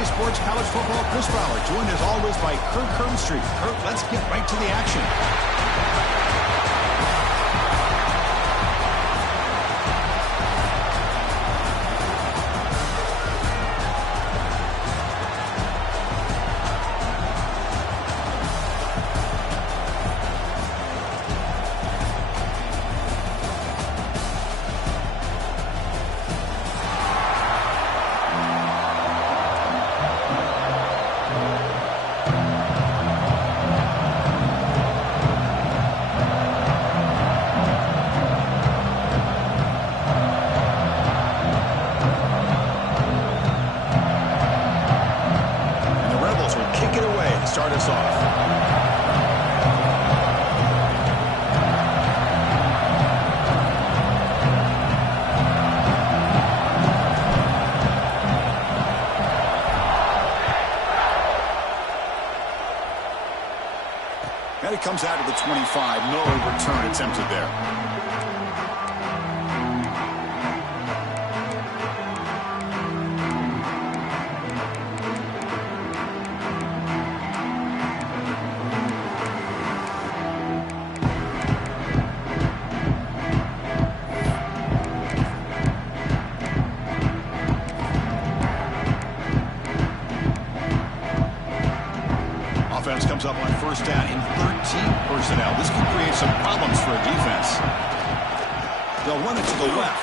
USA Sports College Football Chris Bauer, joined as always by Kirk Herbstreit. Kirk, let's get right to the action. Start us off. And it comes out to the 25. No return attempted there. Offense comes up on first down in 13 personnel. This can create some problems for a defense. They'll run it to the left.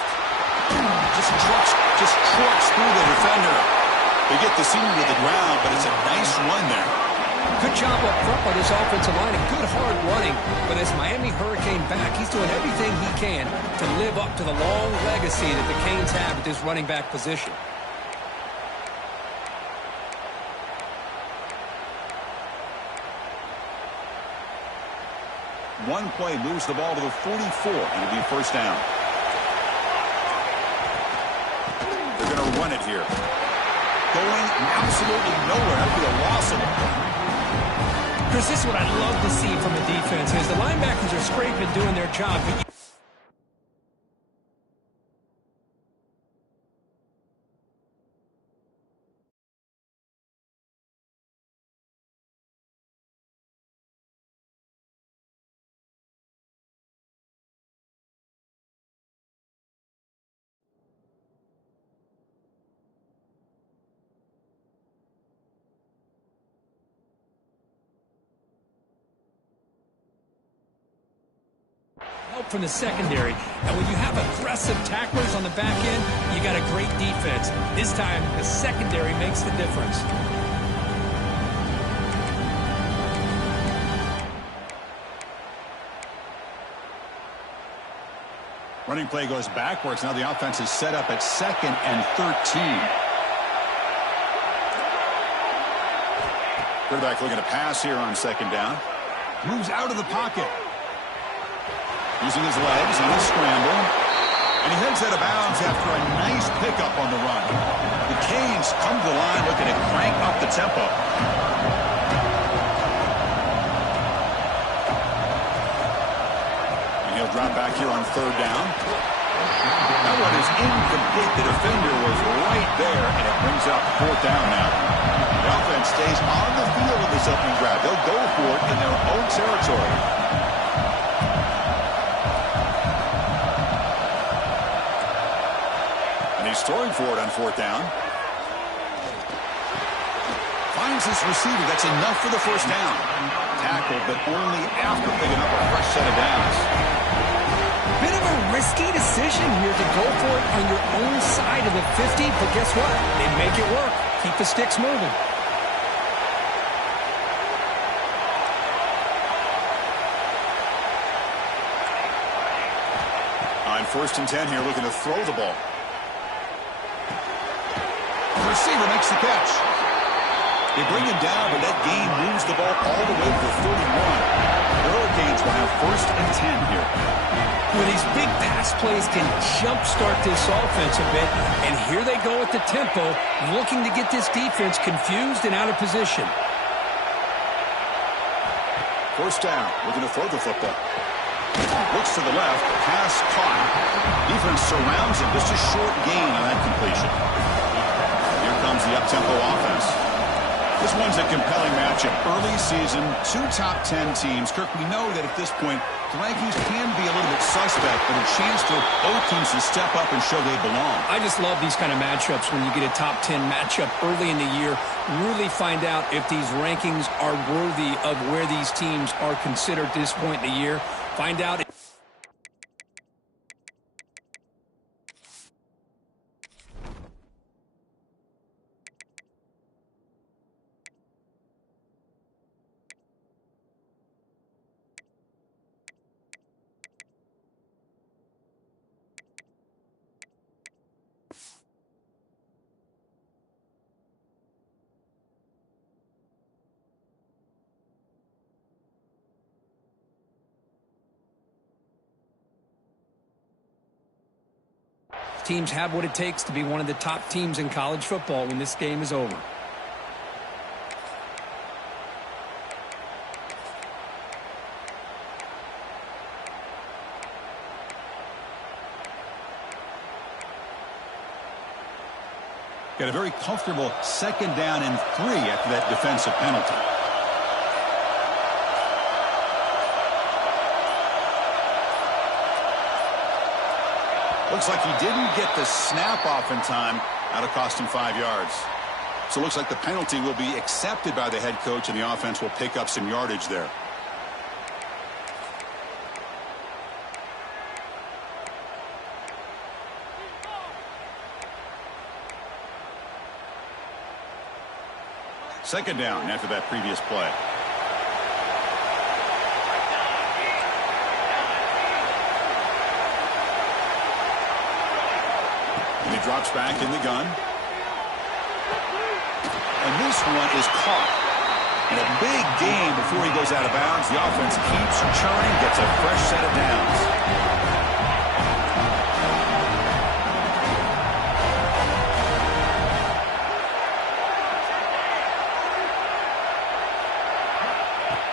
Just trucks through the defender. They get the senior to the ground, but it's a nice run there. Good job up front by this offensive line and good hard running. But as Miami Hurricane back, he's doing everything he can to live up to the long legacy that the Canes have at this running back position. One play moves the ball to the 44, and it'll be first down. They're going to run it here. Going absolutely nowhere. That'll be a loss of it. Chris, this is what I love to see from a defense is the linebackers are scraping, doing their job, but help from the secondary. And when you have aggressive tacklers on the back end, you got a great defense. This time, the secondary makes the difference. Running play goes backwards. Now the offense is set up at 2nd and 13. Quarterback looking to pass here on 2nd down. Moves out of the pocket. Using his legs on a scramble. And he heads out of bounds after a nice pickup on the run. The Canes come to the line looking to crank up the tempo. And he'll drop back here on 3rd down. That one is incomplete. The defender was right there, and it brings up 4th down now. The offense stays on the field with this opening grab. They'll go for it in their own territory. He's throwing for it on 4th down. Finds his receiver. That's enough for the first down. Tackled, but only after picking up a fresh set of downs. Bit of a risky decision here to go for it on your own side of the 50, but guess what? They make it work. Keep the sticks moving. On 1st and 10 here, looking to throw the ball. The receiver makes the catch. They bring him down, but that gain moves the ball all the way to the 31. The Hurricanes will have 1st and 10 here. Well, these big pass plays can jumpstart this offense a bit, and here they go at the tempo, looking to get this defense confused and out of position. 1st down, looking to throw the football. Looks to the left, pass caught. Defense surrounds him, just a short gain on that completion. Here comes the up-tempo offense. This one's a compelling matchup. Early season, two top 10 teams. Kirk, we know that at this point, the rankings can be a little bit suspect, but a chance for both teams to step up and show they belong. I just love these kind of matchups when you get a top 10 matchup early in the year. Really find out if these rankings are worthy of where these teams are considered at this point in the year. Find out. Teams have what it takes to be one of the top teams in college football when this game is over. Got a very comfortable 2nd down and 3 after that defensive penalty. Looks like he didn't get the snap off in time. That'll cost him 5 yards. So it looks like the penalty will be accepted by the head coach, and the offense will pick up some yardage there. Second down after that previous play. And he drops back in the gun. And this one is caught. And a big gain before he goes out of bounds. The offense keeps churning, gets a fresh set of downs.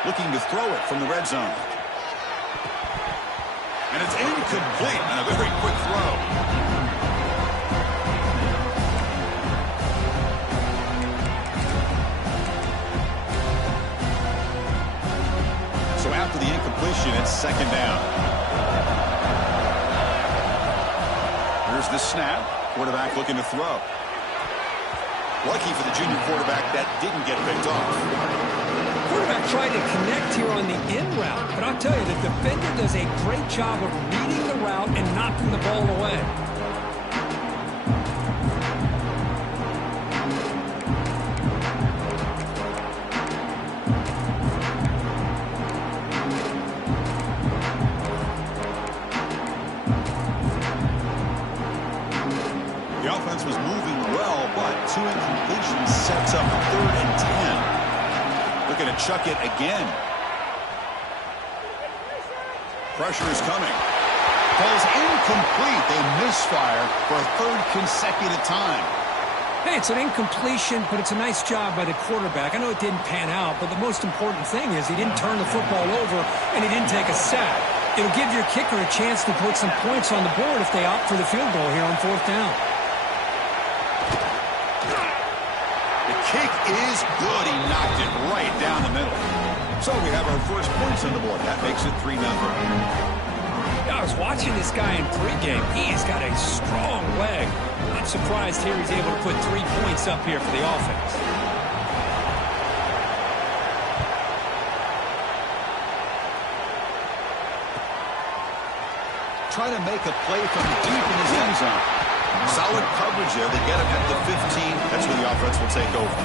Looking to throw it from the red zone. And it's incomplete and a very quick throw. So after the incompletion, it's 2nd down. Here's the snap. Quarterback looking to throw. Lucky for the junior quarterback, that didn't get picked off. Quarterback tried to connect here on the in route, but I'll tell you, the defender does a great job of reading the route and knocking the ball away. The offense was moving well, but 2 incompletions sets up 3rd and 10. Looking to chuck it again. Pressure is coming. Falls incomplete. They misfire for a 3rd consecutive time. Hey, it's an incompletion, but it's a nice job by the quarterback. I know it didn't pan out, but the most important thing is he didn't turn the football over and he didn't take a sack. It'll give your kicker a chance to put some points on the board if they opt for the field goal here on 4th down. Kick is good. He knocked it right down the middle. So we have our first points on the board. That makes it 3-0. I was watching this guy in pregame. He's got a strong leg. Not surprised here he's able to put 3 points up here for the offense. Trying to make a play from deep in his end zone. Solid coverage there. They get him at the 15. That's where the offense will take over.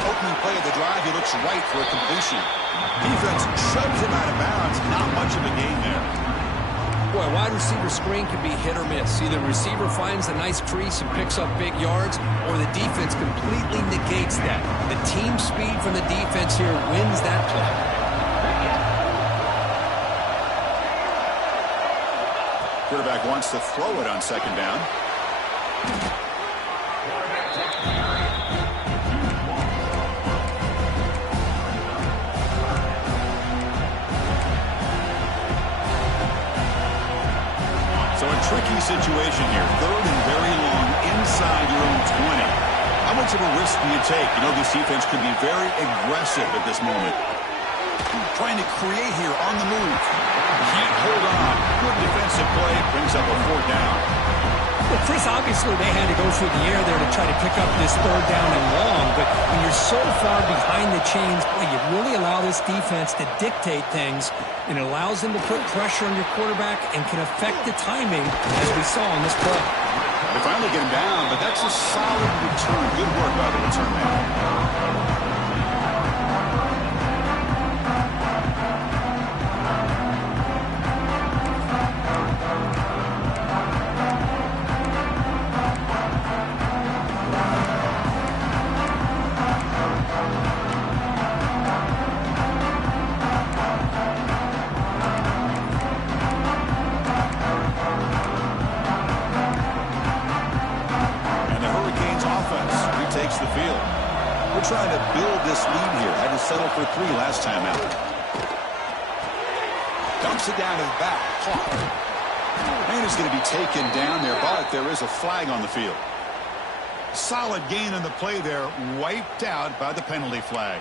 Opening play of the drive, he looks right for a completion. Defense shoves him out of bounds. Not much of a gain there. Boy, a wide receiver screen can be hit or miss. Either the receiver finds a nice crease and picks up big yards, or the defense completely negates that. The team speed from the defense here wins that play. Quarterback wants to throw it on second down. So a tricky situation here. Third and very long inside your own 20. How much of a risk do you take? You know, this defense could be very aggressive at this moment. Trying to create here on the move. Can't hold on. Good defensive play. Brings up a fourth down. Well, Chris, obviously they had to go through the air there to try to pick up this third down and long, but when you're so far behind the chains, boy, you really allow this defense to dictate things, and it allows them to put pressure on your quarterback and can affect the timing, as we saw on this play. They finally get him down, but that's a solid return. Good work by the return man. Trying to build this lead here. Had to settle for 3 last time out. Dumps it down to the back. Caught. And is going to be taken down there, but there is a flag on the field. Solid gain on the play there. Wiped out by the penalty flag.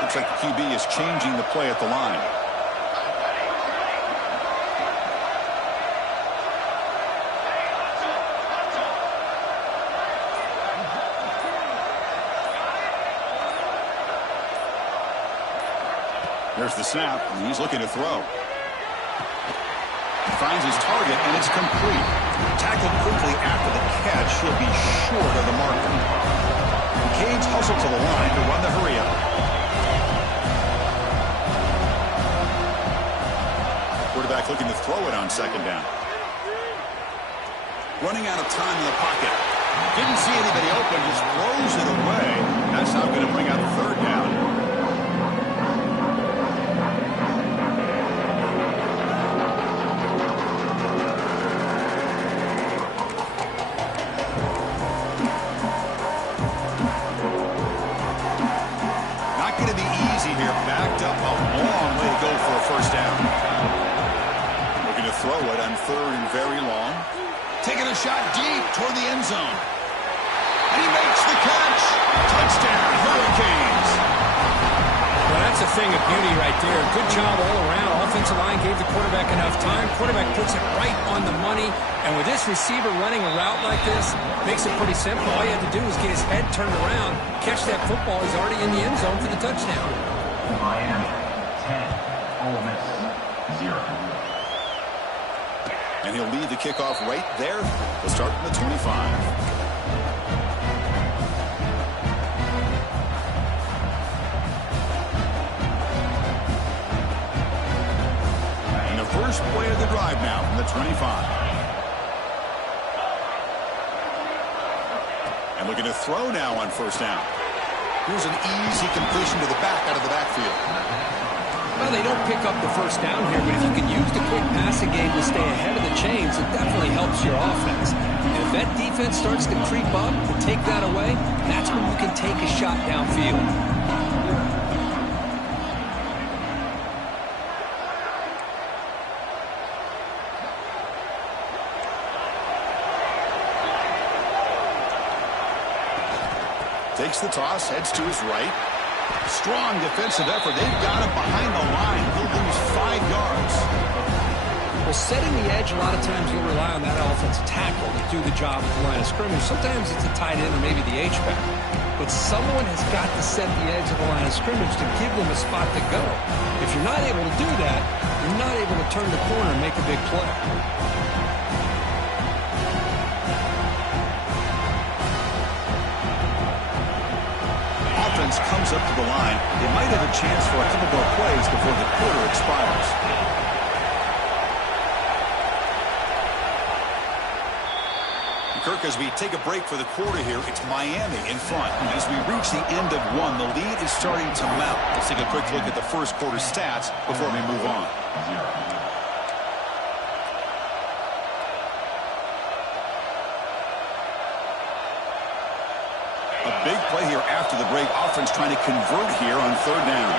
Looks like the QB is changing the play at the line. There's the snap, and he's looking to throw. Finds his target, and it's complete. Tackled quickly after the catch. He'll be short of the marker. The Canes hustle to the line to run the hurry-up. Quarterback looking to throw it on second down. Running out of time in the pocket. Didn't see anybody open, just throws it away. That's not going to bring out the third down. Not going to be easy here. Backed up a long way to go for a first down. Throw it on third and very long. Taking a shot deep toward the end zone. And he makes the catch. Touchdown, Hurricanes. Well, that's a thing of beauty right there. Good job all around. Offensive line gave the quarterback enough time. Quarterback puts it right on the money. And with this receiver running a route like this, makes it pretty simple. All you have to do is get his head turned around, catch that football. He's already in the end zone for the touchdown. Miami, 10. Ole Miss, 0. And he'll lead the kickoff right there. We'll start from the 25. And the first play of the drive now from the 25. And looking to throw now on first down. Here's an easy completion to the back out of the backfield. Well, they don't pick up the first down here, but if you can use the quick passing game to stay ahead of the chains, it definitely helps your offense. And if that defense starts to creep up and take that away, that's when you can take a shot downfield. Takes the toss, heads to his right. Strong defensive effort. They've got him behind the line. He'll lose 5 yards. Well, setting the edge, a lot of times you'll rely on that offensive tackle to do the job at the line of scrimmage. Sometimes it's a tight end or maybe the H-back. but someone has got to set the edge of the line of scrimmage to give them a spot to go. If you're not able to do that, you're not able to turn the corner and make a big play. Offense comes up to the line. They might have a chance for a couple more plays before the quarter expires. Kirk, as we take a break for the quarter here, it's Miami in front. As we reach the end of one, the lead is starting to mount. Let's take a quick look at the first quarter stats before we move on. A big play here after the break. Offense trying to convert here on third down.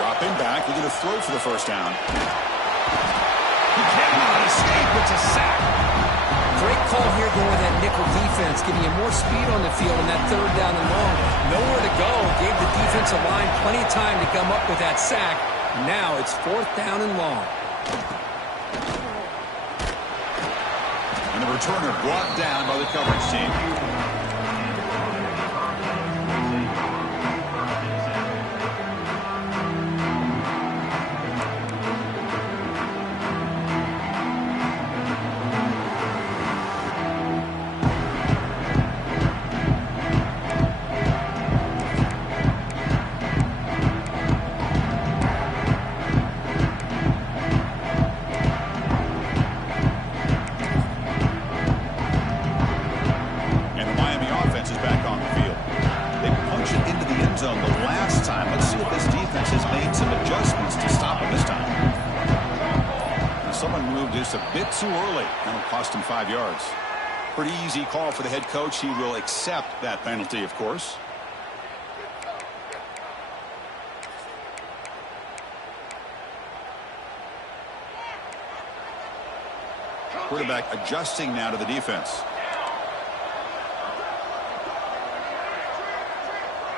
Dropping back, looking to throw for the first down. He cannot escape. It's a sack. Great call here going with that nickel defense, giving you more speed on the field on that third down and long. Nowhere to go. Gave the defensive line plenty of time to come up with that sack. Now it's fourth down and long. And the returner brought down by the coverage team. A bit too early, and it'll cost him 5 yards. Pretty easy call for the head coach. He will accept that penalty, of course. Quarterback adjusting now to the defense.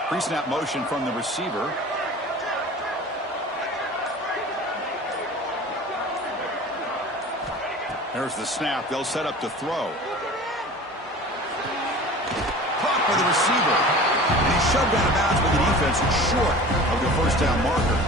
Pre-snap motion from the receiver. There's the snap. They'll set up to throw. Caught by the receiver. And he's shoved out of bounds by the defense short of the first down marker.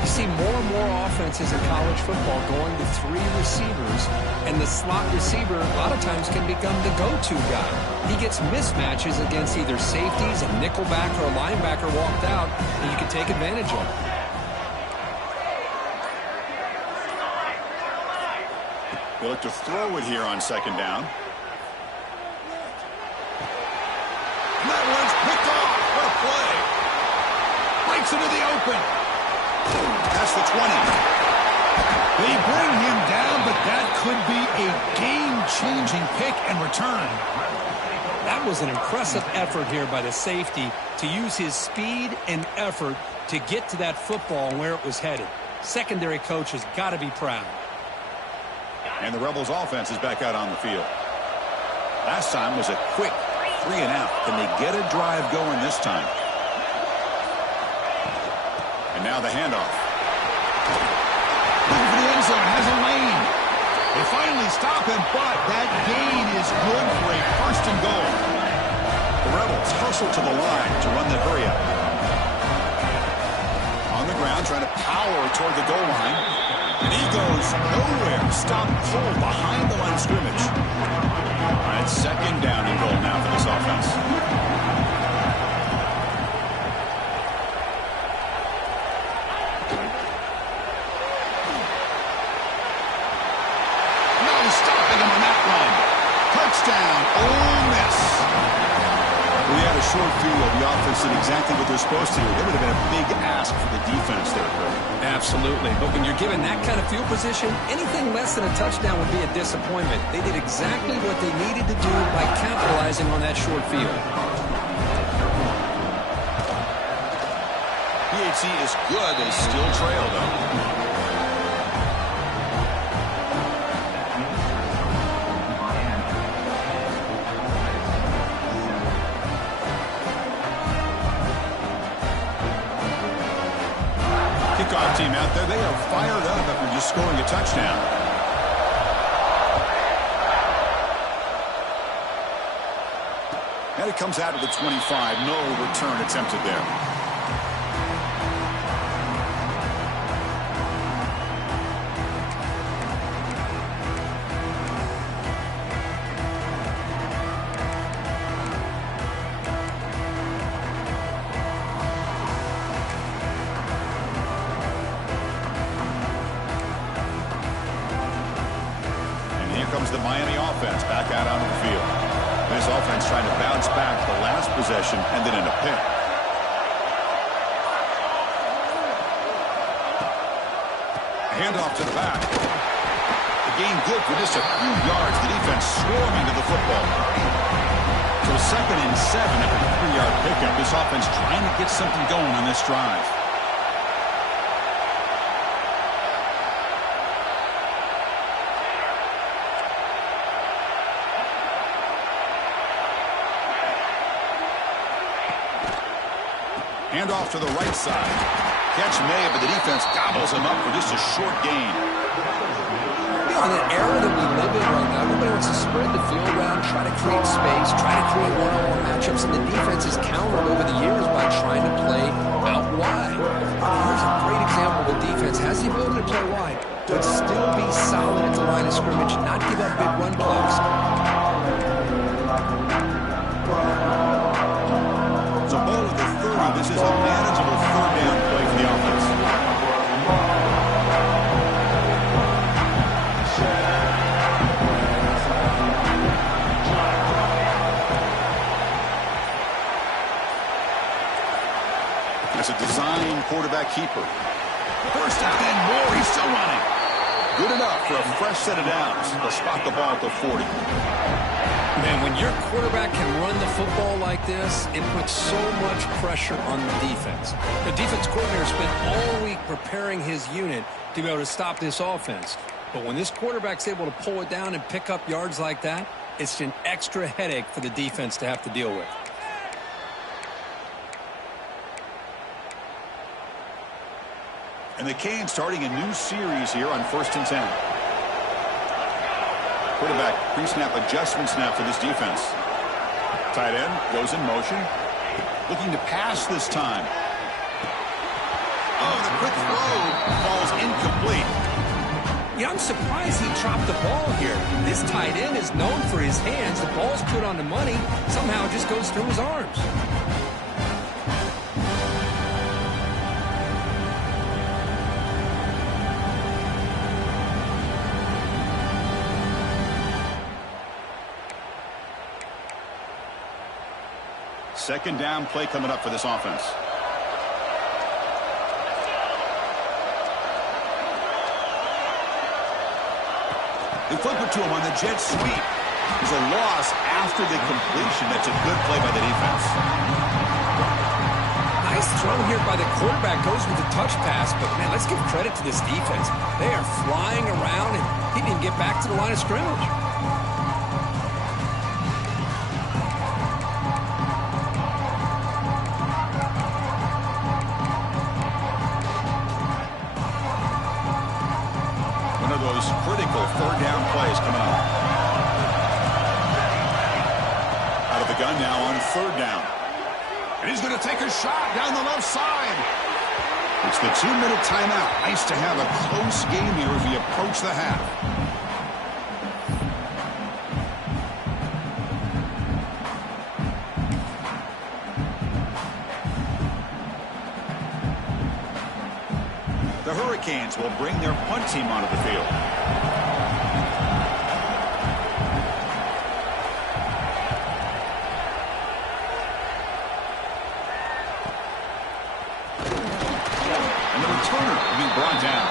You see more and more offenses in college football going to three receivers, and the slot receiver a lot of times can become the go-to guy. He gets mismatches against either safeties, a nickelback, or a linebacker walked out, and you can take advantage of it. They look to throw it here on second down. And that one's picked off. What a play. Breaks into the open. That's the 20. They bring him down, but that could be a game-changing pick and return. That was an impressive effort here by the safety to use his speed and effort to get to that football and where it was headed. Secondary coach has got to be proud. And the Rebels offense is back out on the field. Last time was a quick 3 and out. Can they get a drive going this time? And now the handoff. Looking for the end zone, has a lane. They finally stop him, but that gain is good for a first and goal. The Rebels hustle to the line to run the hurry up. On the ground, trying to power toward the goal line. And he goes nowhere. Stop cold behind the line of scrimmage. All right, second down and goal now for this offense. No stopping him on that run. Touchdown, Ole Miss. We had a short field. The offense did exactly what they're supposed to do. That would have been a big ask for the defense there, Kurt. Absolutely. But when you're given that kind of field position, anything less than a touchdown would be a disappointment. They did exactly what they needed to do by capitalizing on that short field. PHC is good. They still trail, though. Kickoff team out there. They are fired up after just scoring a touchdown. And it comes out of the 25. No return attempted there. Comes the Miami offense back out onto the field. This offense trying to bounce back the last possession and then in a pick. Handoff to the back. The gain good for just a few yards. The defense swarming to the football. So 2nd and 7 after the 3-yard pickup. This offense trying to get something going on this drive. Handoff to the right side. Catch made, but the defense gobbles him up for just a short gain. You know, in the era that we live in right now, everybody wants to spread the field around, try to create space, try to create one-on-one matchups, and the defense has countered over the years by trying to play out wide. Here's a great example. The defense has the ability to play wide, but still be solid at the line of scrimmage, not give up big run plays. So ball at the 30. This is a manageable 3rd down play for the offense. That's a design quarterback keeper. First down and more. He's still running. Good enough for a fresh set of downs. They'll spot the ball at the 40. Man, when your quarterback can run the football like this, it puts so much pressure on the defense. The defense coordinator spent all week preparing his unit to be able to stop this offense. But when this quarterback's able to pull it down and pick up yards like that, it's an extra headache for the defense to have to deal with. And the Canes starting a new series here on 1st and 10. Quarterback pre-snap adjustment snap for this defense. Tight end goes in motion. Looking to pass this time. Oh, the quick throw falls incomplete. Yeah, I'm surprised he dropped the ball here. This tight end is known for his hands. The ball's put on the money. Somehow it just goes through his arms. Second down play coming up for this offense. They flip it to him on the jet sweep. There's a loss after the completion. That's a good play by the defense. Nice throw here by the quarterback. Goes with the touch pass. But, man, let's give credit to this defense. They are flying around, and he didn't get back to the line of scrimmage. Critical 3rd down plays coming up. Out of the gun now on 3rd down. And he's going to take a shot down the left side. It's the 2-minute timeout. Nice to have a close game here as we approach the half. The Hurricanes will bring their punt team onto the field. And the returner will be brought down.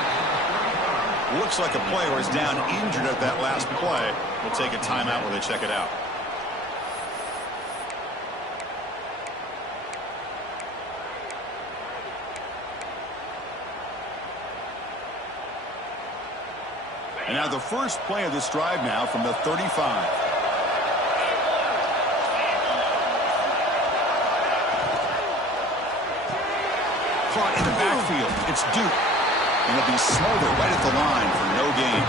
Looks like a player is down injured at that last play. We'll take a timeout while they check it out. And now the first play of this drive now from the 35. Caught in the backfield. It's Duke. And he'll be smothered right at the line for no gain.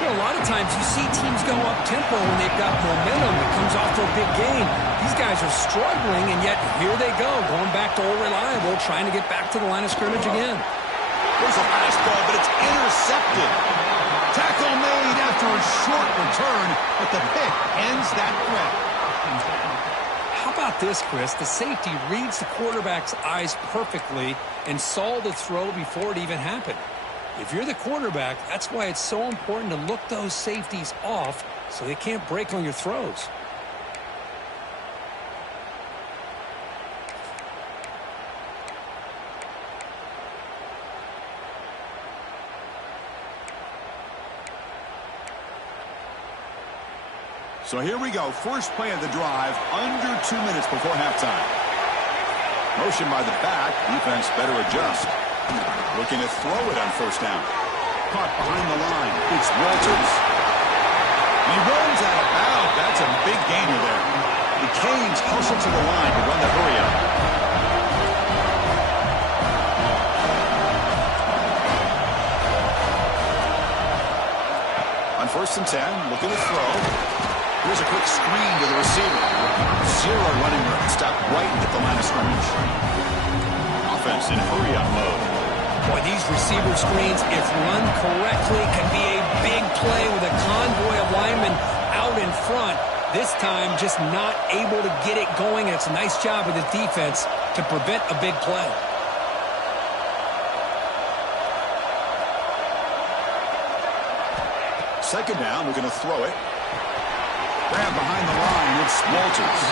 You know, a lot of times you see teams go up-tempo when they've got momentum that comes off to a big gain. These guys are struggling, and yet here they go, going back to old reliable, trying to get back to the line of scrimmage again. There's a fastball, but it's intercepted. Tackle made after a short return, but the pick ends that threat. How about this, Chris? The safety reads the quarterback's eyes perfectly and saw the throw before it even happened. If you're the quarterback, that's why it's so important to look those safeties off so they can't break on your throws. So here we go. First play of the drive, under 2 minutes before halftime. Motion by the back. Defense better adjust. Looking to throw it on first down. Caught behind the line. It's Walters. He runs out of bounds. That's a big gainer there. The Canes hustle to the line to run the hurry up. On 1st and 10, looking to throw. Here's a quick screen to the receiver. Zero running room. Stop right at the line of scrimmage. Offense in hurry-up mode. Boy, these receiver screens, if run correctly, can be a big play with a convoy of linemen out in front. This time, just not able to get it going, and it's a nice job of the defense to prevent a big play. Second down, we're going to throw it. Grab behind the line, it's Walters.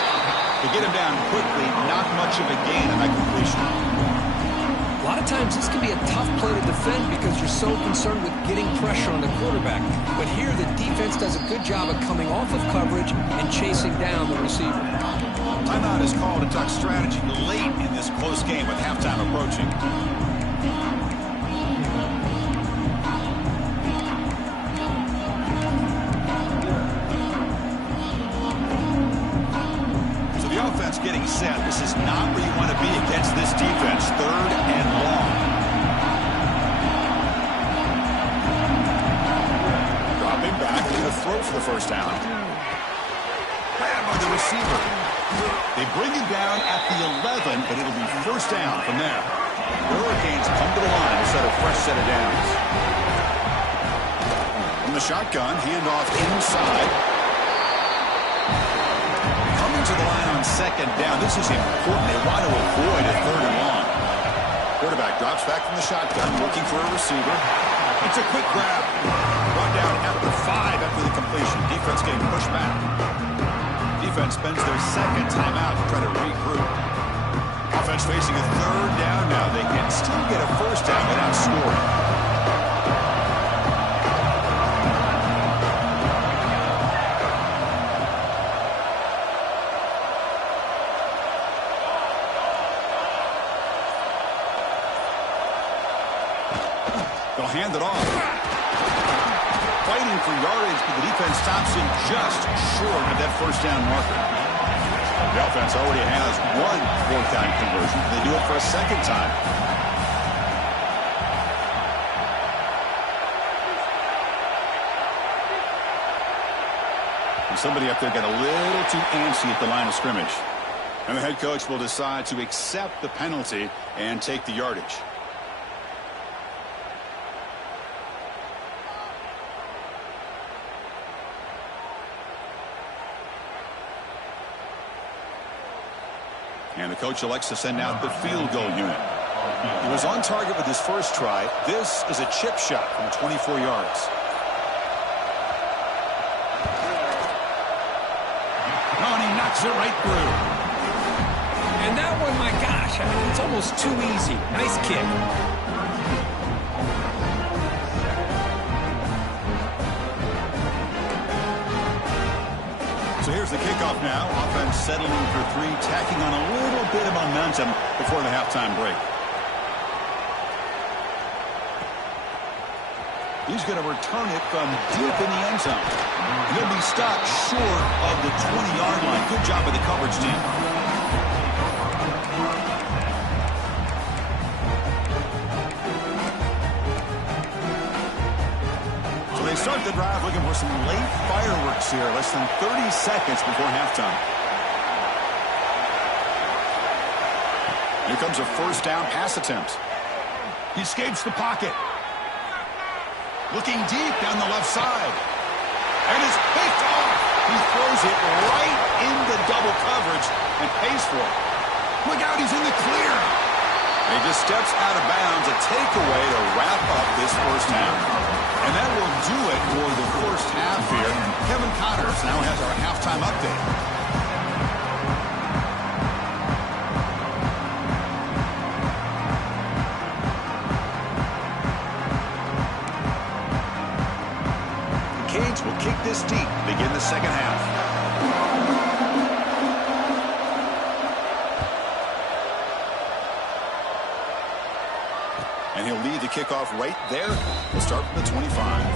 To get him down quickly, not much of a gain on that completion. A lot of times this can be a tough play to defend because you're so concerned with getting pressure on the quarterback. But here the defense does a good job of coming off of coverage and chasing down the receiver. Timeout is called to talk strategy late in this close game with halftime approaching. Getting set. This is not where you want to be against this defense. 3rd and long. Dropping back to the throw for the first down. Grab by the receiver. They bring him down at the 11, but it'll be first down from there. The Hurricanes come to the line to set a fresh set of downs. From the shotgun, handoff inside. To the line on second down. This is important. They want to avoid a 3rd and long. Quarterback drops back from the shotgun, looking for a receiver. It's a quick grab. Brought down after 5 after the completion. Defense getting pushed back. Defense spends their second timeout to try to regroup. Offense facing a 3rd down now. They can still get a first down without scoring. Hand it off. Fighting for yardage, but the defense stops him just short of that first down marker. The offense already has one 4th down conversion. They do it for a second time. And somebody up there got a little too antsy at the line of scrimmage. And the head coach will decide to accept the penalty and take the yardage. And the coach elects to send out the field goal unit. He was on target with his first try. This is a chip shot from 24 yards. Oh, and he knocks it right through. And that one, my gosh, I mean, it's almost too easy. Nice kick. So here's the kickoff now. Offense settling for 3, tacking on a little bit of momentum before the halftime break. He's going to return it from deep in the end zone. He'll be stopped short of the 20-yard line. Good job by the coverage team. start the drive looking for some late fireworks here. Less than 30 seconds before halftime. Here comes a first down pass attempt. He escapes the pocket. Looking deep down the left side. And it's picked off. He throws it right into double coverage and pays for it. Look out, he's in the clear. He just steps out of bounds, a takeaway to wrap up this first half. And that will do it for the first half here. Kevin Connors now has our halftime update. Will kick this deep, begin the second half. And he'll lead the kickoff right there. We'll start from the 25.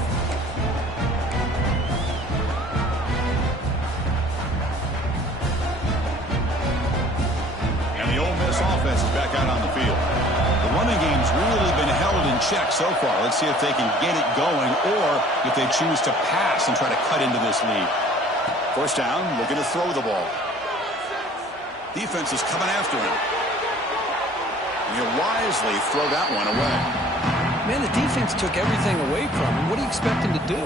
And the Ole Miss offense is back out on the field. The running game's really been held in check so far. Let's see if they can get it going or if they choose to pass and try to cut into this lead. First down, looking to throw the ball. Defense is coming after him. And he'll wisely throw that one away. Man, the defense took everything away from him. What do you expect him to do?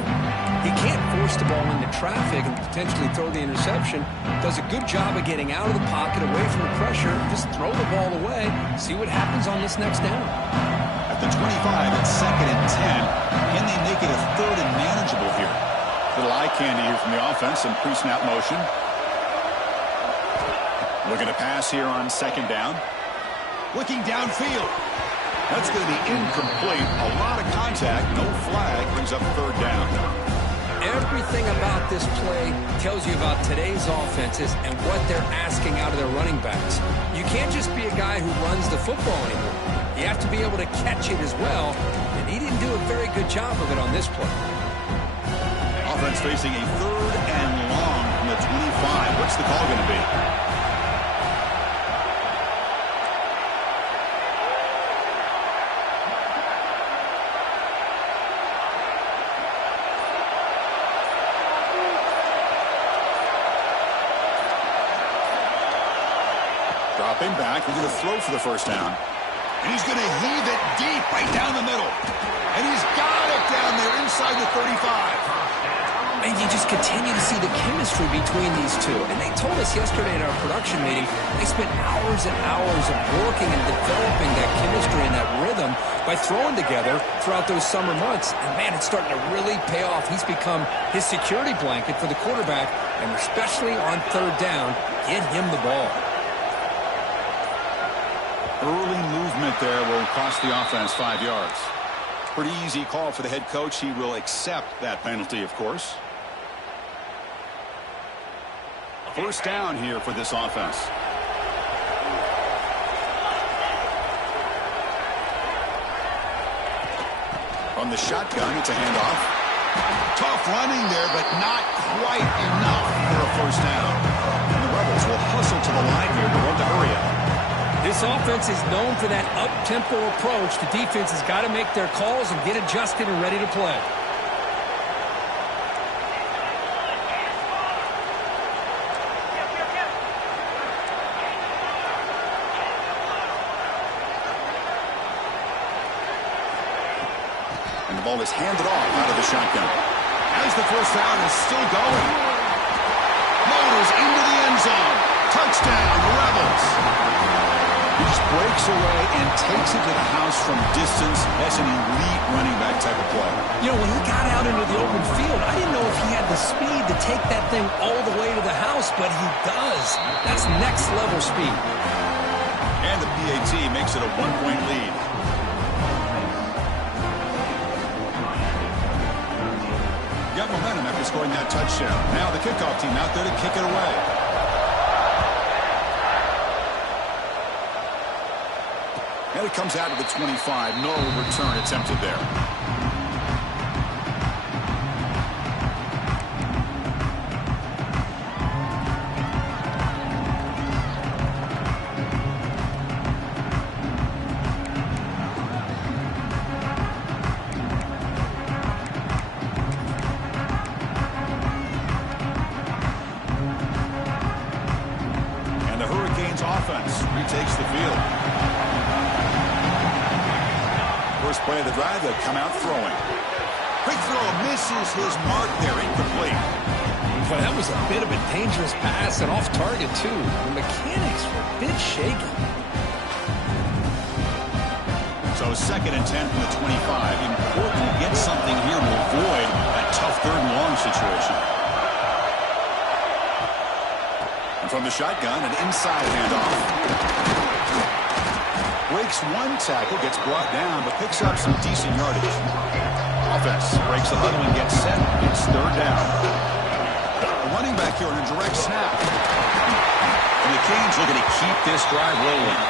He can't force the ball into traffic and potentially throw the interception. Does a good job of getting out of the pocket, away from the pressure. Just throw the ball away. See what happens on this next down. At the 25, it's 2nd and 10. Can they make it a 3rd and manageable here? Little eye candy here from the offense and pre-snap motion. Looking to pass here on 2nd down. Looking downfield. That's going to be incomplete. A lot of contact. No flag. Brings up 3rd down. Everything about this play tells you about today's offenses and what they're asking out of their running backs. You can't just be a guy who runs the football anymore. You have to be able to catch it as well, and he didn't do a very good job of it on this play. Offense facing a 3rd and long from the 25. What's the call going to be? Dropping back, we're going to throw for the first down. And he's going to heave it deep right down the middle. And he's got it down there inside the 35. And you just continue to see the chemistry between these two. And they told us yesterday in our production meeting, they spent hours and hours of working and developing that chemistry and that rhythm by throwing together throughout those summer months. And, man, it's starting to really pay off. He's become his security blanket for the quarterback, and especially on 3rd down, get him the ball. Early movement there will cost the offense 5 yards. Pretty easy call for the head coach. He will accept that penalty, of course. First down here for this offense. From the shotgun, it's a handoff. Tough running there, but not quite enough for a first down. And the Rebels will hustle to the line here to run the hurry up. This offense is known for that up-tempo approach. The defense has got to make their calls and get adjusted and ready to play. And the ball is handed off out of the shotgun. As the first down is still going. Motors into the end zone. Touchdown, the Rebels. He just breaks away and takes it to the house from distance. That's an elite running back type of play. You know, when he got out into the open field, I didn't know if he had the speed to take that thing all the way to the house, but he does. That's next-level speed. And the PAT makes it a 1-point lead. Got momentum after scoring that touchdown. Now the kickoff team out there to kick it away. And it comes out of the 25. No return attempted there. takes the field. First play of the drive, they'll come out throwing. Quick throw, misses his mark there, incomplete. Boy, that was a bit of a dangerous pass and off target, too. The mechanics were a bit shaky. So 2nd and 10 from the 25. Important to get something here to avoid that tough 3rd and long situation. And from the shotgun, an inside handoff. Breaks one tackle, gets brought down, but picks up some decent yardage. Offense breaks the huddle and gets set. It's 3rd down. The running back here on a direct snap. And the Canes looking to keep this drive rolling.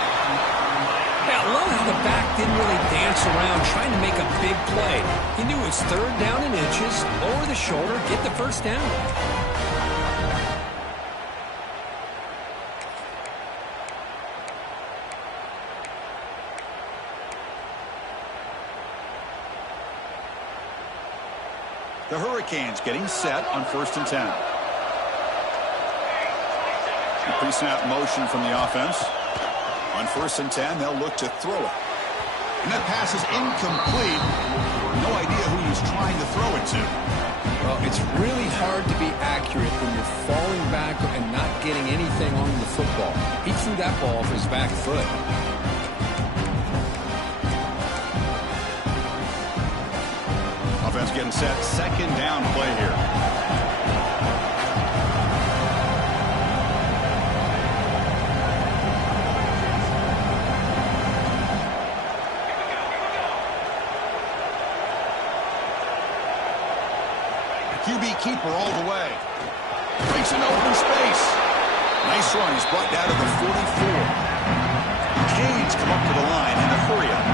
Yeah, I love how the back didn't really dance around trying to make a big play. He knew it was 3rd down in inches, lower the shoulder, get the 1st down. The Hurricanes getting set on 1st and 10. A pre-snap motion from the offense. On 1st and 10, they'll look to throw it. And that pass is incomplete. No idea who he's trying to throw it to. Well, it's really hard to be accurate when you're falling back and not getting anything on the football. He threw that ball off his back foot. Offense getting set. 2nd down play here. QB keeper all the way. Breaks into open space. Nice run. He's brought down to the 44. Canes come up to the line in a hurry up.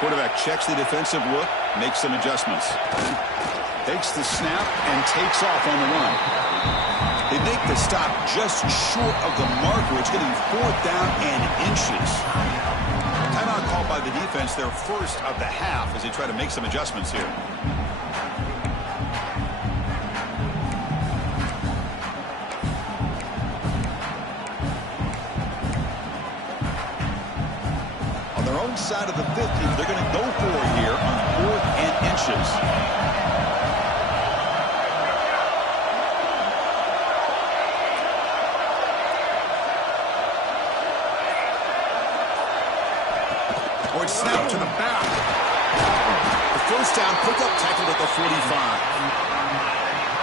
Quarterback checks the defensive look, makes some adjustments. Takes the snap and takes off on the run. They make the stop just short of the marker. It's getting 4th down and inches. Timeout called by the defense, their 1st of the half, as they try to make some adjustments here. On their own side of the 50, they're going to go for it here on 4th and inches. Or it's snapped to the back. The 1st down pickup tackled at the 45.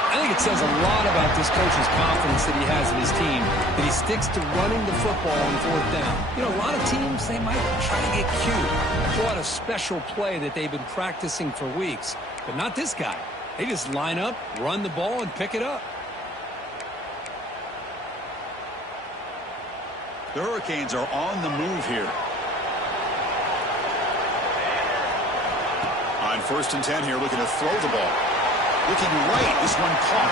I think it says a lot about this coach's confidence that he has in his team, that he sticks to running the football on 4th down. You know, a lot of teams, they might try to get cute, throw out a special play that they've been practicing for weeks. But not this guy. They just line up, run the ball, and pick it up. The Hurricanes are on the move here. On 1st and 10 here, looking to throw the ball. Looking right, this one caught.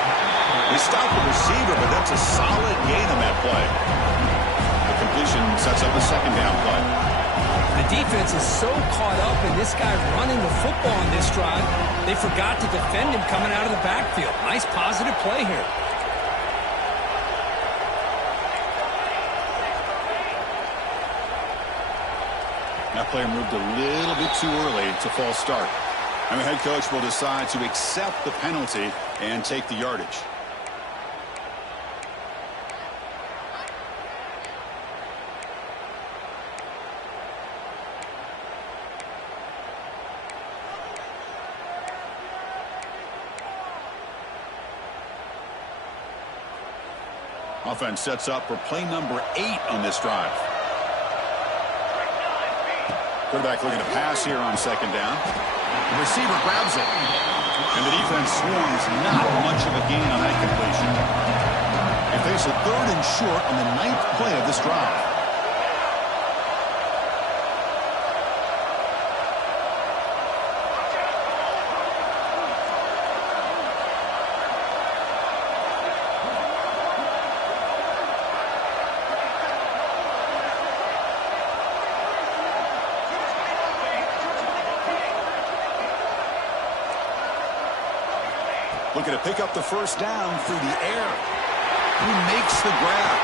They stopped the receiver, but that's a solid gain on that play. The completion sets up a 2nd down play. The defense is so caught up in this guy running the football on this drive, they forgot to defend him coming out of the backfield. Nice positive play here. That player moved a little bit too early. It's a false start. And the head coach will decide to accept the penalty and take the yardage. Offense sets up for play number 8 on this drive. Quarterback looking to pass here on 2nd down. The receiver grabs it. And the defense swarms not much of a gain on that completion. They face a 3rd and short on the 9th play of this drive. Looking to pick up the first down through the air. He makes the grab.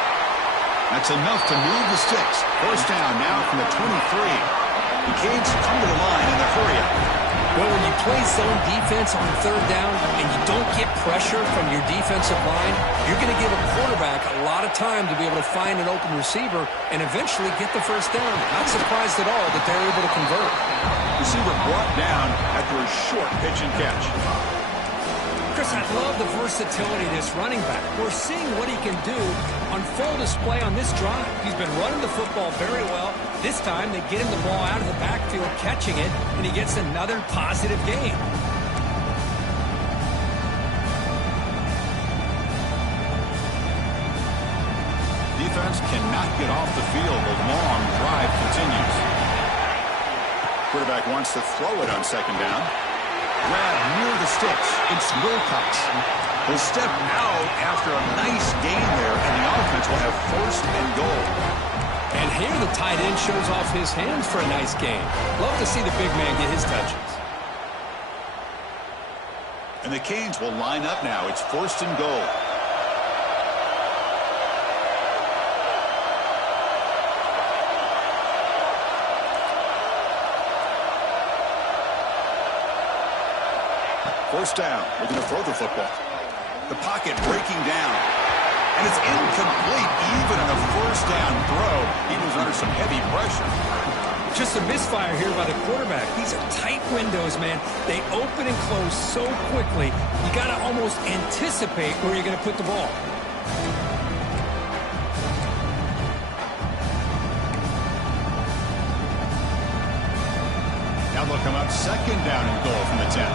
That's enough to move the sticks. First down now from the 23. The Canes come to the line in a hurry-up. Well, when you play zone defense on third down and you don't get pressure from your defensive line, you're going to give a quarterback a lot of time to be able to find an open receiver and eventually get the first down. Not surprised at all that they're able to convert. Receiver brought down after a short pitch and catch. Chris, I love the versatility of this running back. We're seeing what he can do on full display on this drive. He's been running the football very well. This time, they get him the ball out of the backfield, catching it, and he gets another positive gain. Defense cannot get off the field. The long drive continues. Quarterback wants to throw it on second down. Grab near the sticks. It's Wilcox. He'll step out after a nice gain there, and the offense will have first and goal. And here the tight end shows off his hands for a nice gain. Love to see the big man get his touches. And the Canes will line up now. It's first and goal. First down, looking to throw the football. The pocket breaking down. And it's incomplete, even on a first down throw. He was under some heavy pressure. Just a misfire here by the quarterback. These are tight windows, man. They open and close so quickly, you got to almost anticipate where you're going to put the ball. Now they'll come up second down and goal from the 10.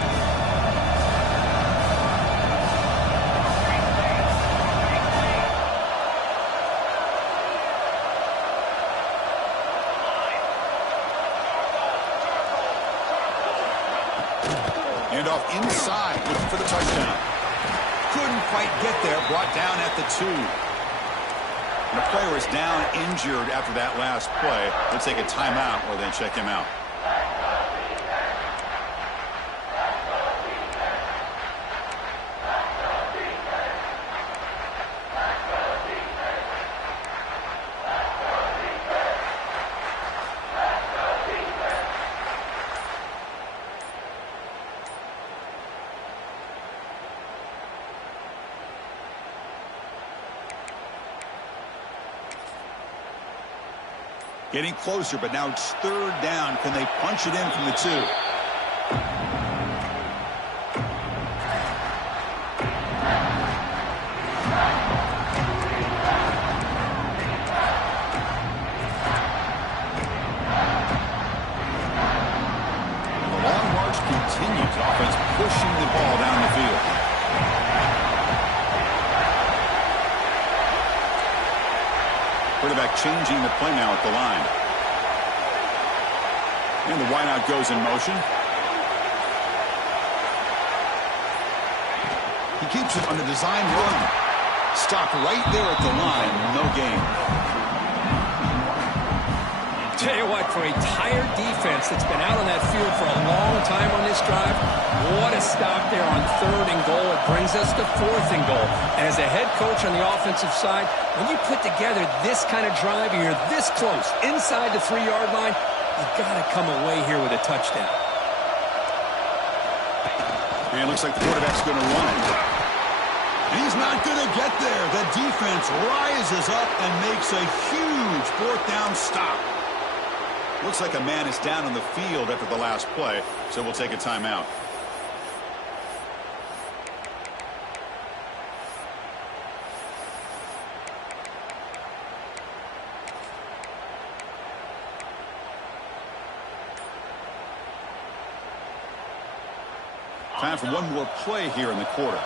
Handoff inside, looking for the touchdown. Couldn't quite get there, brought down at the 2. And the player is down injured after that last play. They'll take a timeout or then check him out. Getting closer, but now it's third down. Can they punch it in from the 2? The long march continues. Offense pushing the ball down the field. Quarterback changing the play now at the line. And the wideout goes in motion. He keeps it on the design run. Stopped right there at the line. No gain. Tell you what, for a tired defense that's been out on that field for a long time on this drive, what a stop there on third and goal. It brings us to fourth and goal. And as a head coach on the offensive side, when you put together this kind of drive and you're this close inside the 3-yard line, you've got to come away here with a touchdown. And it looks like the quarterback's going to run it. And he's not going to get there. The defense rises up and makes a huge fourth down stop. Looks like a man is down on the field after the last play, so we'll take a timeout. Time for one more play here in the quarter.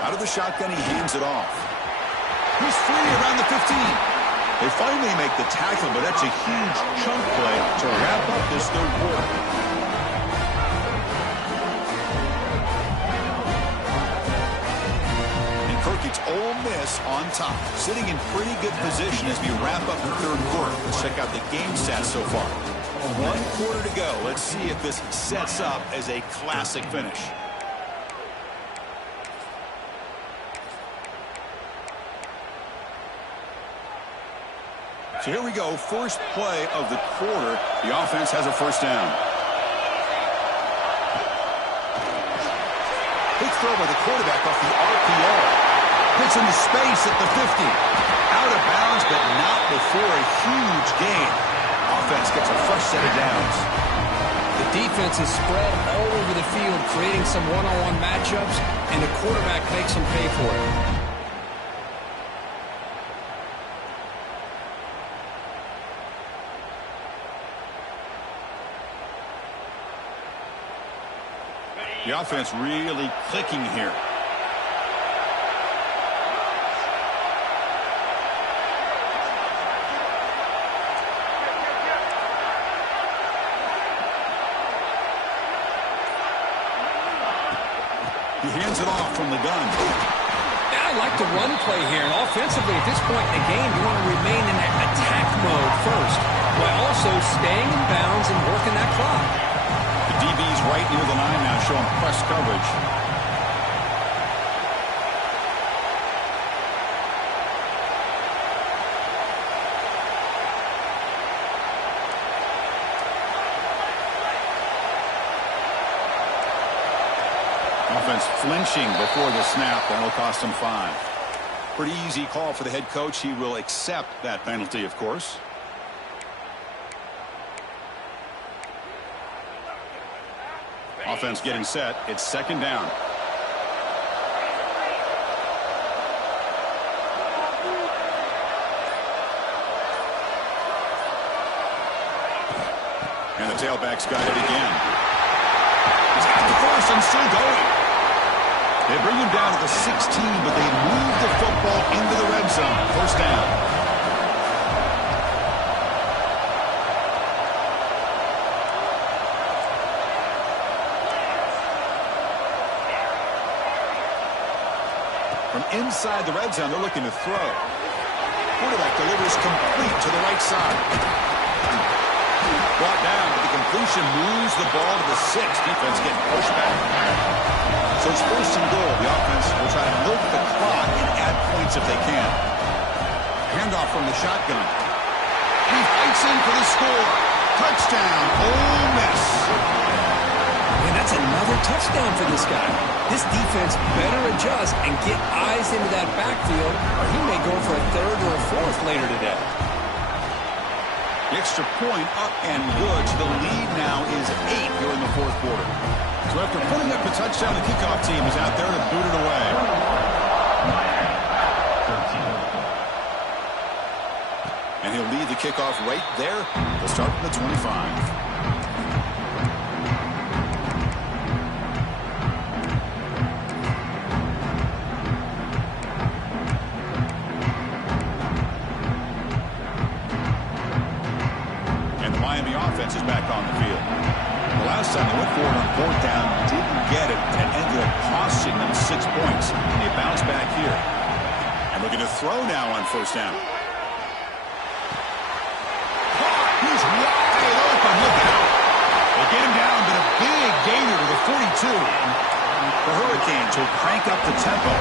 Out of the shotgun, he hands it off. He's free around the 15. They finally make the tackle, but that's a huge chunk play to wrap up this third quarter. And Kirk, it's Ole Miss on top, sitting in pretty good position as we wrap up the third quarter. Let's check out the game stats so far. 1 quarter to go. Let's see if this sets up as a classic finish. So here we go, first play of the quarter. The offense has a first down. Big throw by the quarterback off the RPO. Hits into space at the 50. Out of bounds, but not before a huge gain. Offense gets a fresh set of downs. The defense is spread all over the field, creating some one-on-one matchups, and the quarterback makes them pay for it. The offense really clicking here. He hands it off from the gun. I like the run play here, and offensively at this point in the game, you want to remain in that attack mode first, while also staying in bounds and working that clock. The DB's right near the line now, showing press coverage. Offense flinching before the snap. That'll cost him 5. Pretty easy call for the head coach. He will accept that penalty, of course. Offense getting set. It's second down. And the tailback's got it again. He's got the force and still going. They bring him down to the 16, but they move the football into the red zone. First down. From inside the red zone, they're looking to throw. Quarterback delivers complete to the right side. Brought down, but the completion moves the ball to the 6. Defense getting pushed back. So it's first and goal. The offense will try to milk the clock and add points if they can. Handoff from the shotgun. He fights in for the score. Touchdown, Ole Miss. And that's another touchdown for this guy. This defense better adjust and get eyes into that backfield, or he may go for a 3rd or a 4th later today. The extra point up and good. So the lead now is 8 here in the 4th quarter. So after putting up a touchdown, the kickoff team is out there to boot it away. And he'll lead the kickoff right there. They'll start from the 25. Is back on the field. The last time they went for it on 4th down, didn't get it, and it ended up costing them 6 points. And they bounce back here. And looking to throw now on 1st down. He's wide open. Look out. They get him down, but a big gainer to the 42. The Hurricanes will crank up the tempo.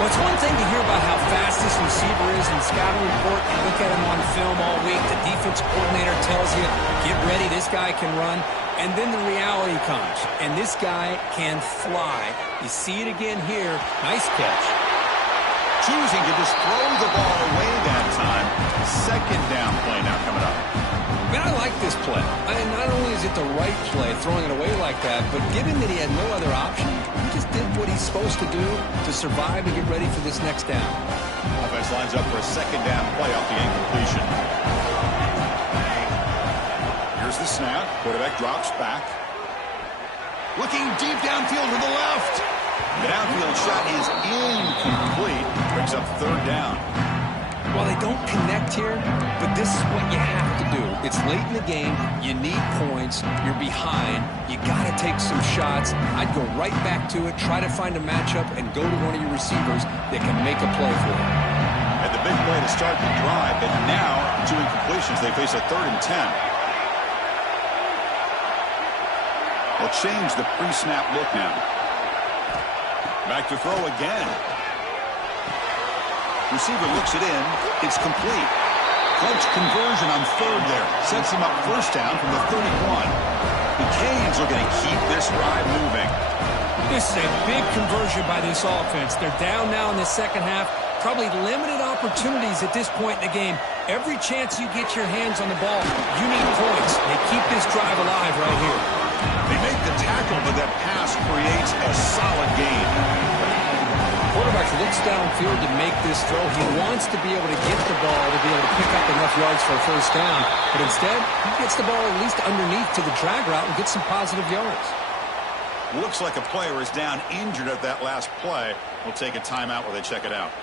Well, it's one thing to hear about how fast this receiver is in the scouting report. You look at him on film all week. The defense coordinator tells you, get ready, this guy can run. And then the reality comes, and this guy can fly. You see it again here. Nice catch. Choosing to just throw the ball away that time. Second down play now coming up. Man, I like this play. Not only is it the right play, throwing it away like that, but given that he had no other option, he just did what he's supposed to do to survive and get ready for this next down. Offense lines up for a second down play off the incompletion. Here's the snap. Quarterback drops back. Looking deep downfield to the left. The downfield shot is incomplete. Brings up 3rd down. Well, they don't connect here, but this is what you have to do. It's late in the game. You need points. You're behind. You got to take some shots. I'd go right back to it, try to find a matchup, and go to one of your receivers that can make a play for you. And the big play to start the drive, and now 2 incompletions. They face a 3rd and 10. They'll change the pre-snap look now. Back to throw again. Receiver looks it in. It's complete. Clutch conversion on third there. Sets him up first down from the 31. The Canes are going to keep this drive moving. This is a big conversion by this offense. They're down now in the second half. Probably limited opportunities at this point in the game. Every chance you get your hands on the ball, you need points. They keep this drive alive right here. They make the tackle, but that pass creates a solid gain. Quarterback looks downfield to make this throw. He wants to be able to get the ball to be able to pick up enough yards for a first down. But instead, he gets the ball at least underneath to the drag route and gets some positive yards. Looks like a player is down injured at that last play. We'll take a timeout while they check it out.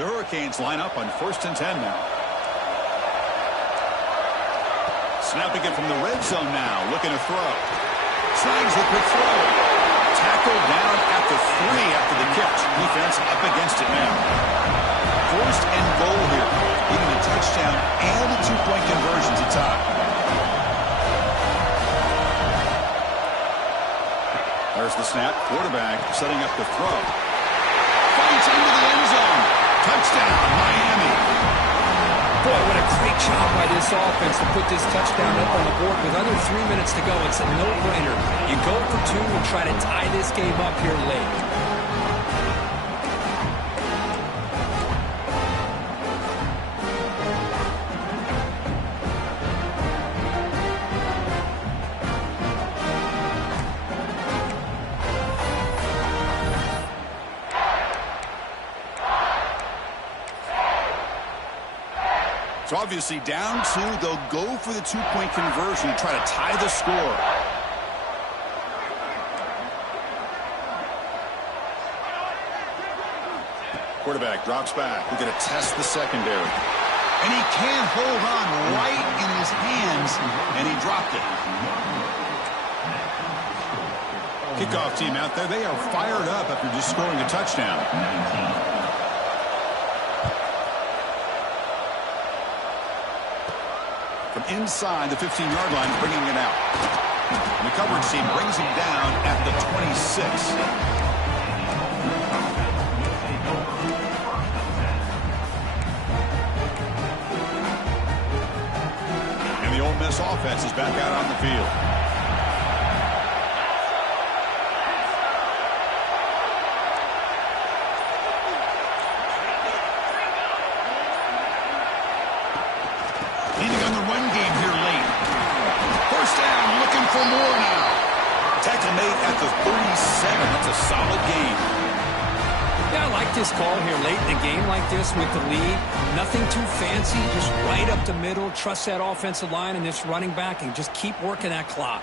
The Hurricanes line up on 1st and 10 now. Snapping it from the red zone now. Looking to throw. Snags the quick throw. Tackled down at the 3 after the catch. Defense up against it now. 1st and goal here. Even a touchdown and a 2-point conversion to tie. There's the snap. Quarterback setting up the throw. Fights into the end zone. Touchdown, Miami. Boy, what a great job by this offense to put this touchdown up on the board with under 3 minutes to go. It's a no-brainer. You go for 2 and try to tie this game up here late. So obviously down 2, they'll go for the 2-point conversion to try to tie the score. Quarterback drops back. We're going to test the secondary. And he can't hold on right in his hands, and he dropped it. Kickoff team out there, they are fired up after just scoring a touchdown. From inside the 15-yard line, bringing it out. And the coverage team brings him down at the 26. And the Ole Miss offense is back out on the field. Leading on the run game here late. First down, looking for more now. Tackle made at the 37. That's a solid gain. Yeah, I like this call here late in a game like this with the lead. Nothing too fancy, just right up the middle. Trust that offensive line and this running back and just keep working that clock.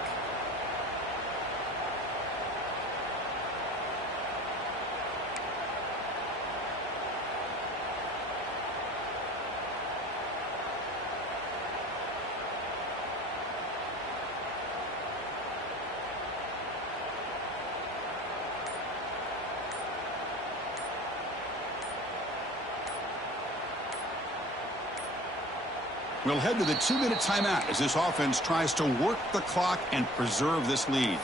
We'll head to the 2-minute timeout as this offense tries to work the clock and preserve this lead.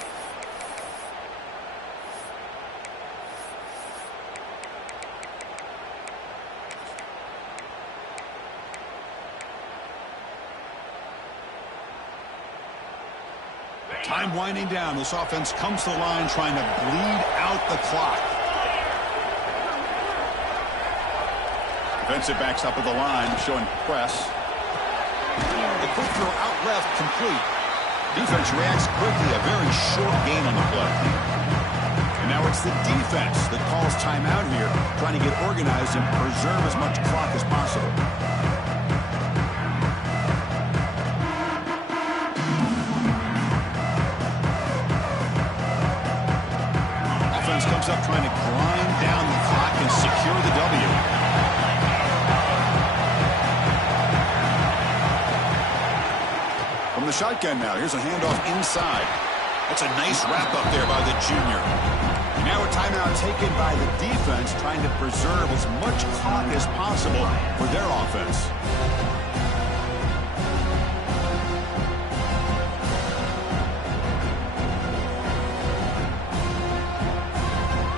Time winding down. This offense comes to the line trying to bleed out the clock. Defensive backs up at the line showing press. The quick throw out left, complete. Defense reacts quickly, a very short gain on the play. And now it's the defense that calls timeout here, trying to get organized and preserve as much clock as possible. Offense comes up trying to grind down the clock and secure the W. From the shotgun now, here's a handoff inside. That's a nice wrap-up there by the junior. And now a timeout taken by the defense, trying to preserve as much clock as possible for their offense.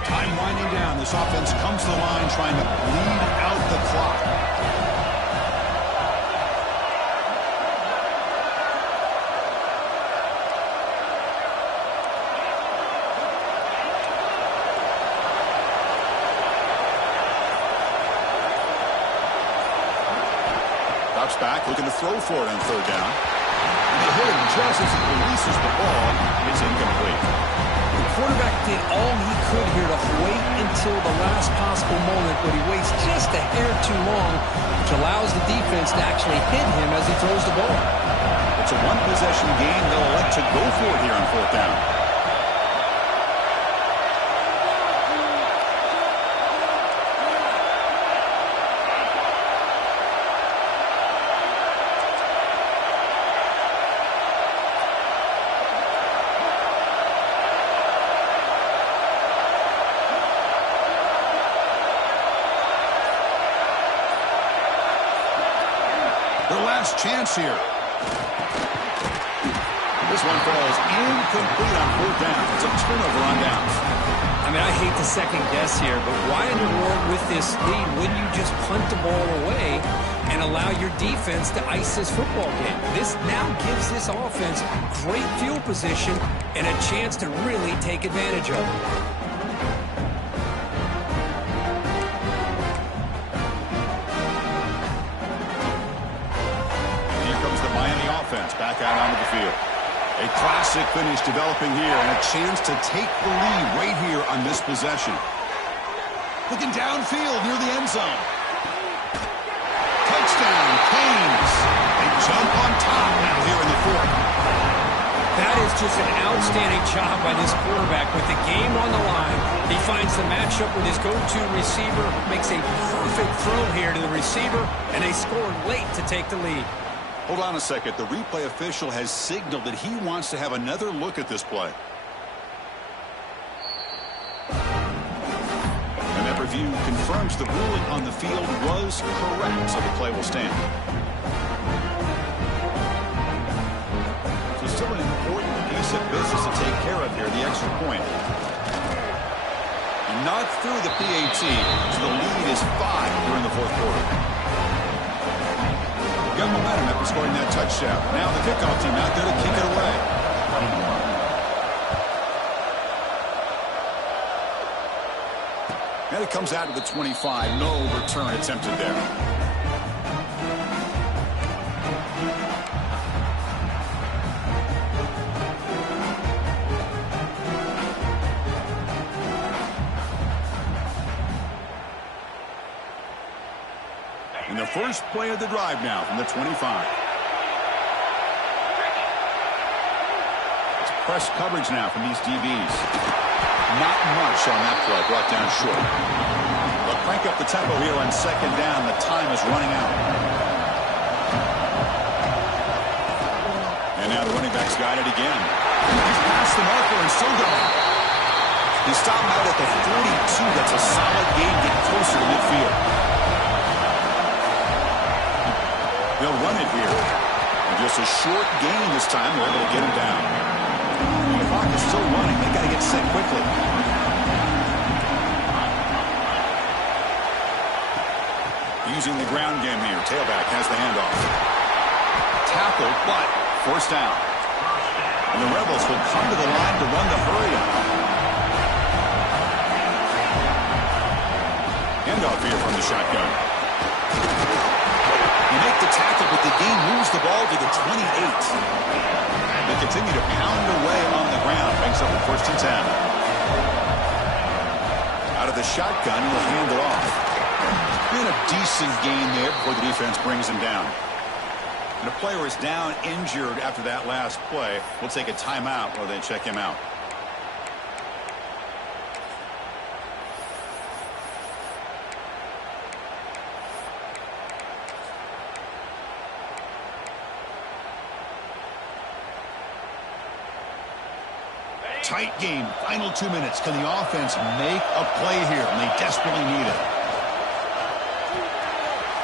Time winding down. This offense comes to the line trying to bleed out the clock. Back, looking to throw for it on third down. And they hit him just as he releases the ball. It's incomplete. The quarterback did all he could here to wait until the last possible moment, but he waits just a hair too long, which allows the defense to actually hit him as he throws the ball. It's a one-possession game. They'll elect to go for it here on fourth down. Chance here. This one falls incomplete on fourth down. It's a turnover on downs. I mean, I hate to second guess here, but why in the world with this lead wouldn't you just punt the ball away and allow your defense to ice this football game? This now gives this offense great field position and a chance to really take advantage of it. Back out onto the field. A classic finish developing here and a chance to take the lead right here on this possession. Looking downfield near the end zone. Touchdown, Canes. They jump on top now here in the fourth. That is just an outstanding job by this quarterback with the game on the line. He finds the matchup with his go-to receiver, makes a perfect throw here to the receiver, and they score late to take the lead. Hold on a second. The replay official has signaled that he wants to have another look at this play. And that review confirms the ruling on the field was correct, so the play will stand. So still an important piece of business to take care of here, the extra point. Not through the PAT, so the lead is 5 during the fourth quarter. Got momentum after scoring that touchdown. Now the kickoff team out there to kick it away. And it comes out to the 25. No return attempted there. And the first play of the drive now from the 25. It's press coverage now from these DBs. Not much on that play, brought down short. They'll crank up the tempo here on second down. The time is running out. And now the running back's got it again. He's past the marker and still going. He's stopped out at the 42. That's a solid gain, getting closer to midfield. They'll run it here. And just a short gain this time. They're able to get him down. And the clock is still running. They've got to get set quickly. Using the ground game here. Tailback has the handoff. Tackled, but forced down. And the Rebels will come to the line to run the hurry up. Handoff here from the shotgun. They make the tackle, but the game moves the ball to the 28. They continue to pound away on the ground. Brings up a 1st and 10. Out of the shotgun, he'll hand it off. Been a decent gain there before the defense brings him down. And a player is down injured after that last play. We'll take a timeout while they check him out. tight game. Final 2 minutes. Can the offense make a play here? And they desperately need it.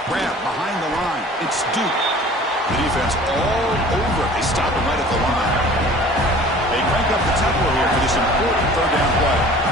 Grab behind the line. It's Duke. The defense all over it. They stop him right at the line. They crank up the tempo here for this important third down play.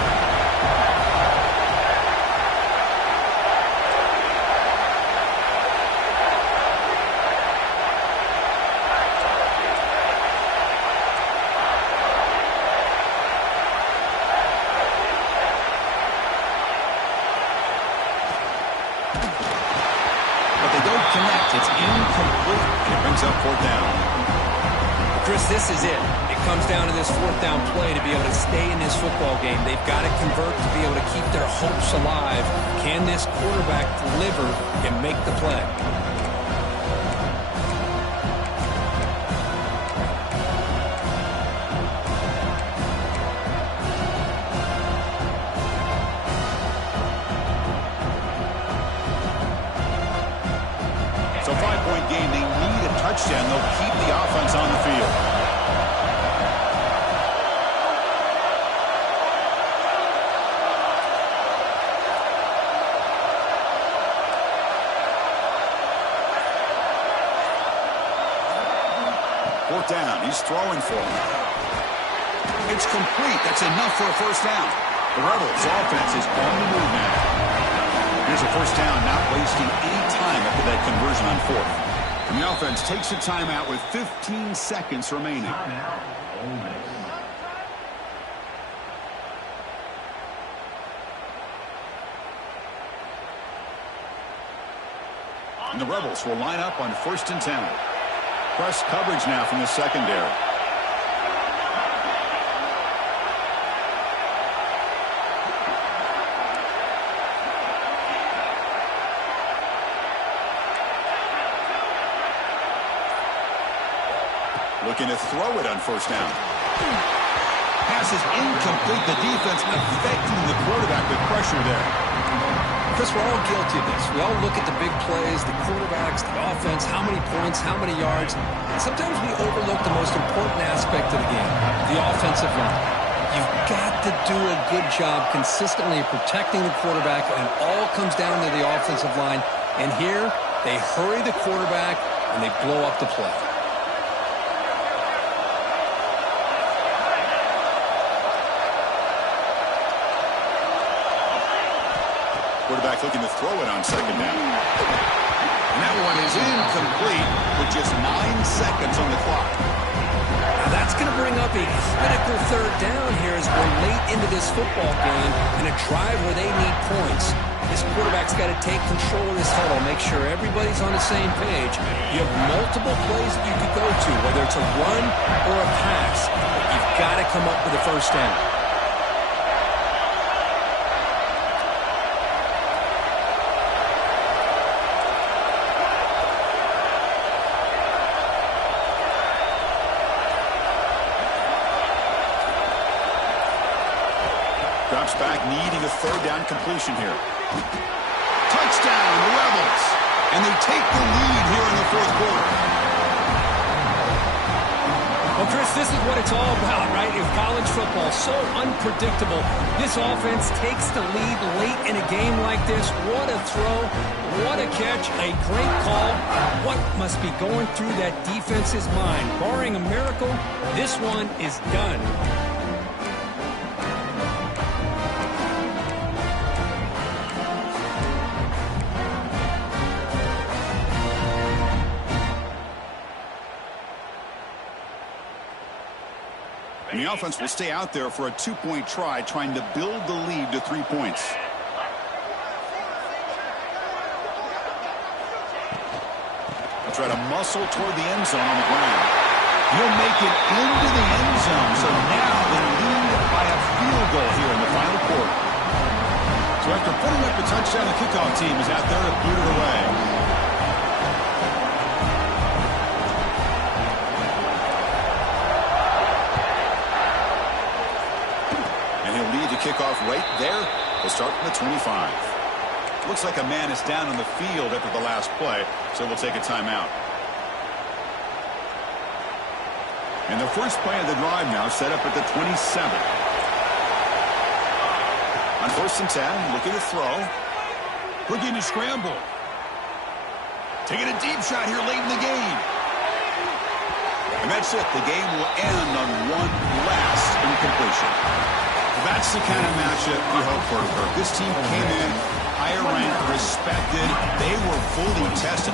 It's incomplete, and it brings up fourth down. Chris, this is it. It comes down to this fourth down play to be able to stay in this football game. They've got to convert to be able to keep their hopes alive. Can this quarterback deliver and make the play? It's a 5-point game. They need a touchdown. They'll keep the offense on the field. Fourth down. He's throwing for him. It's complete. That's enough for a first down. The Rebels' offense is on the move now. Here's a first down, not wasting any time after that conversion on fourth. And the offense takes a timeout with 15 seconds remaining. Timeout, Ole Miss. And the Rebels will line up on 1st and 10. Press coverage now from the secondary. Looking to throw it on first down. Pass is incomplete. The defense affecting the quarterback with pressure there. Chris, we're all guilty of this. We all look at the big plays, the quarterbacks, the offense, how many points, how many yards. And sometimes we overlook the most important aspect of the game, the offensive line. You've got to do a good job consistently protecting the quarterback, and it all comes down to the offensive line. And here, they hurry the quarterback, and they blow up the play. Quarterback looking to throw it on second down. And that one is incomplete with just 9 seconds on the clock. Now that's going to bring up a critical third down here as we're late into this football game in a drive where they need points. This quarterback's got to take control of this huddle, make sure everybody's on the same page. You have multiple plays that you could go to, whether it's a run or a pass. But you've got to come up with a first down. Drops back, needing a third down completion here. Touchdown, the Rebels. And they take the lead here in the fourth quarter. Well, Chris, this is what it's all about, right? In college football, so unpredictable. This offense takes the lead late in a game like this. What a throw. What a catch. A great call. What must be going through that defense's mind? Barring a miracle, this one is done. And the offense will stay out there for a 2-point try, trying to build the lead to 3 points. They'll try to muscle toward the end zone on the ground. He'll make it into the end zone, so now they lead by a field goal here in the final quarter. So after putting up the touchdown, the kickoff team is out there to boot it away. Kickoff right there. We'll start from the 25. Looks like a man is down on the field after the last play, so we'll take a timeout. And the first play of the drive now set up at the 27. On 1st and 10, looking to throw. Looking to scramble. Taking a deep shot here late in the game. And that's it. The game will end on one last incompletion. That's the kind of matchup we hope for, Kirk. This team came in higher ranked, respected. They were fully tested.